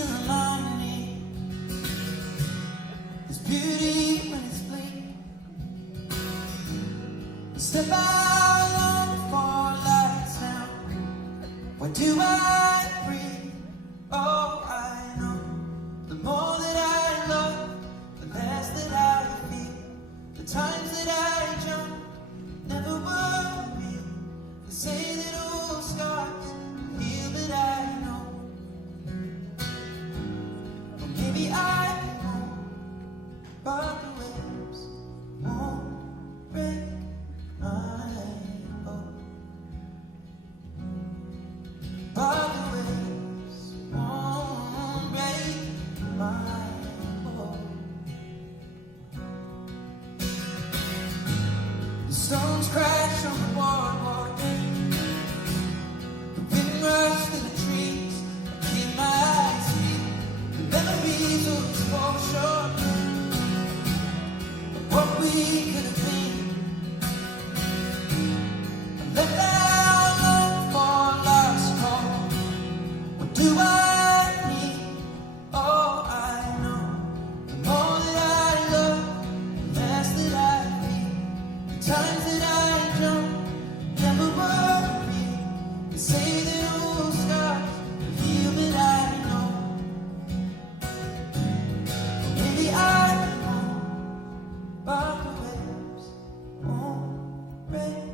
to remind me there's beauty when it's bleak. Step out on the far lights now. Where do I breathe? Oh, I know. The more that I love, the less that I feel. The times that I jump never were real. They say that all scars heal, but I know. Or maybe I won't, but the waves won't break my boat. But the waves won't break my boat. The stones crash on the boardwalk. The wind rushes through the trees. I keep my eyes free. The memories always fall short of what we could have been. I let down love for lost call. What do I need? Oh, I know. The more that I love, the less that I feel. The times that I jump never were real. They say that all scars heal, but I know. Maybe I won't, but the waves won't break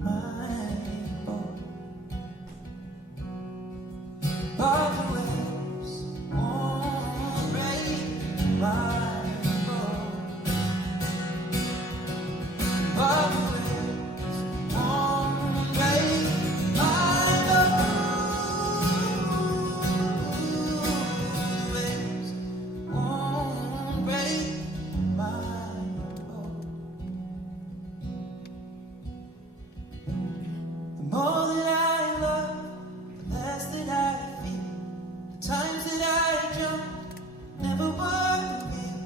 my boat. But the waves won't break my boat. But the waves won't break my boat. Waves won't break my boat. The more that I love, the less that I feel. The times that I jump never were real.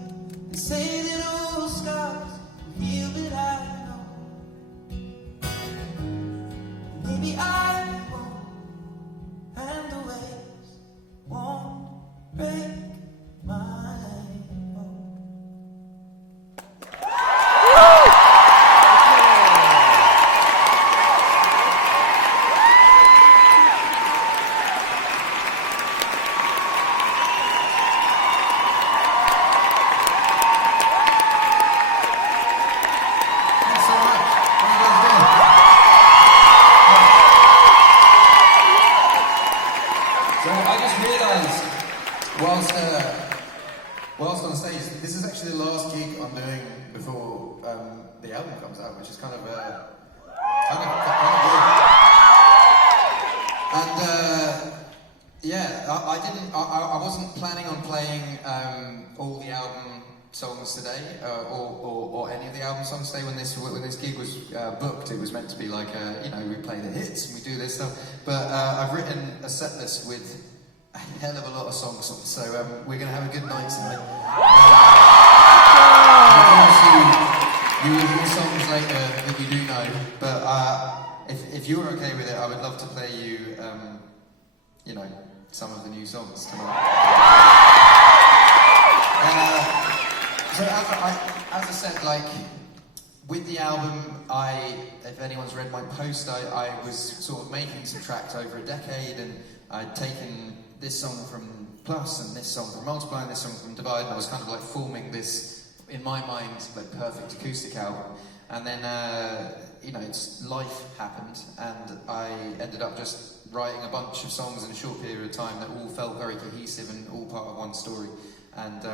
They say that all scars will heal, but I know. Maybe I won't, and the waves won't break my boat. Thanks so much. How you guys doing? So I just realised whilst on stage, this is actually the last gig I'm doing before the album comes out, which is kind of good. And yeah, I wasn't planning on playing all the album songs today, or any of the album songs today. When this gig was booked, it was meant to be like we play the hits and we do this stuff. But I've written a set list with a hell of a lot of songs on, so we're going to have a good night tonight. You will hear songs later that you do know, but if you're okay with it, I would love to play you, some of the new songs tonight. So as I said, with the album, if anyone's read my post, I was sort of making some tracks over a decade, and I'd taken this song from Plus, and this song from Multiply, and this song from Divide, and I was kind of forming this, in my mind, perfect acoustic album. And then, life happened, and I ended up just writing a bunch of songs in a short period of time that all felt very cohesive and all part of one story. And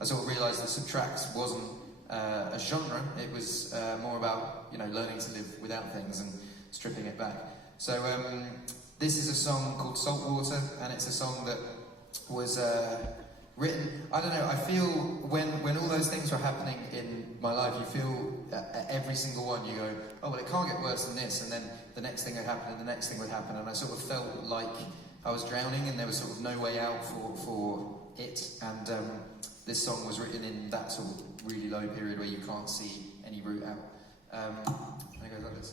I sort of realised that Subtract wasn't a genre, it was more about, learning to live without things and stripping it back. So this is a song called Saltwater, and it's a song that was written, I don't know, I feel when all those things were happening in my life, you feel at every single one, you go, oh, well, it can't get worse than this, and then the next thing would happen, and the next thing would happen, and I sort of felt like I was drowning, and there was sort of no way out for it, and this song was written in that sort of really low period where you can't see any route out. And it goes like this.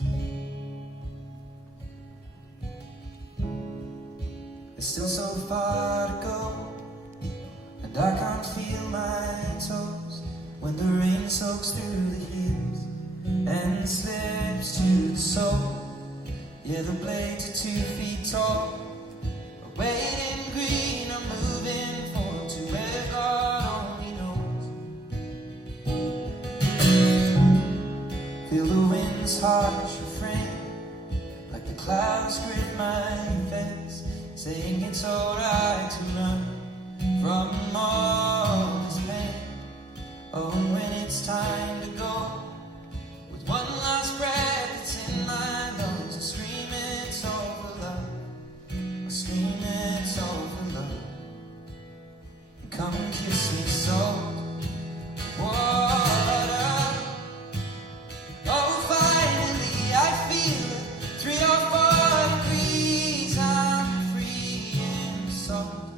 There's still so far to go, And I can't feel my toes when the rain soaks through the heels and slips to the sole. Yeah, the blades are 2 feet tall, waiting green, I'm moving forward to where God only knows. Feel the wind's harsh refrain, like the clouds grip my face, saying it's alright to run from all this pain. Oh, and when it's time to go, with one last breath that's in my lungs, I scream it's all for love, I scream it's all for love. And come and kiss me salt water. Oh, finally I feel it, 3 or 4 degrees, I'm free in salt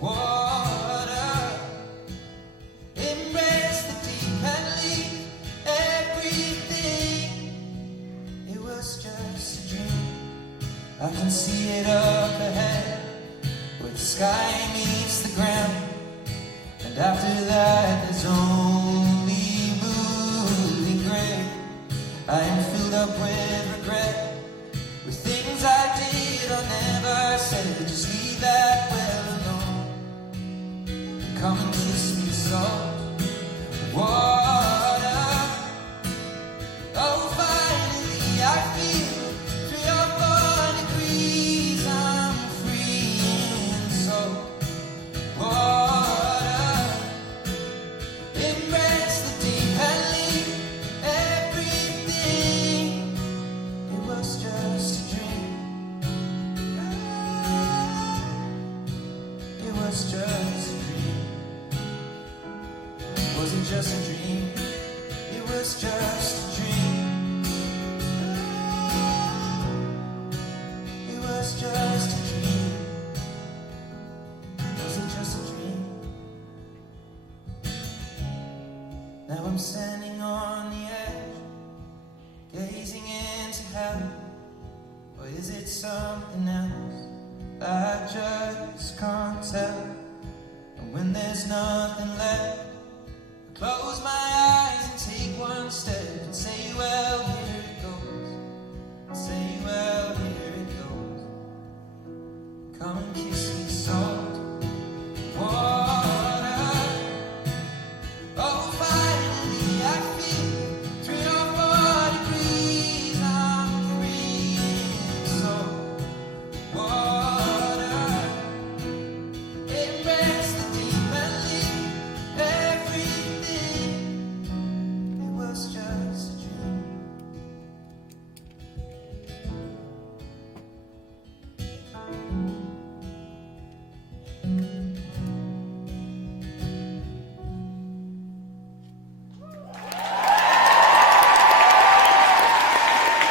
water. Embrace the deep and leave everything. It was just a dream. I can see it up ahead, where the sky meets the ground. And after that there's only moving gray. I am filled up with regret, with things I did or never said. Just leave that well alone. Come and kiss me salt water. Oh, finally I feel 3 or 4 degrees, I'm free in salt water. Embrace the deep and leave everything. It was just a dream. It was just a dream. Was it just a dream? It was just a dream. It was just a dream. Was it just a dream? Now I'm standing on the edge, gazing into heaven. Or is it something else? I just can't tell. And when there's nothing left, close my eyes.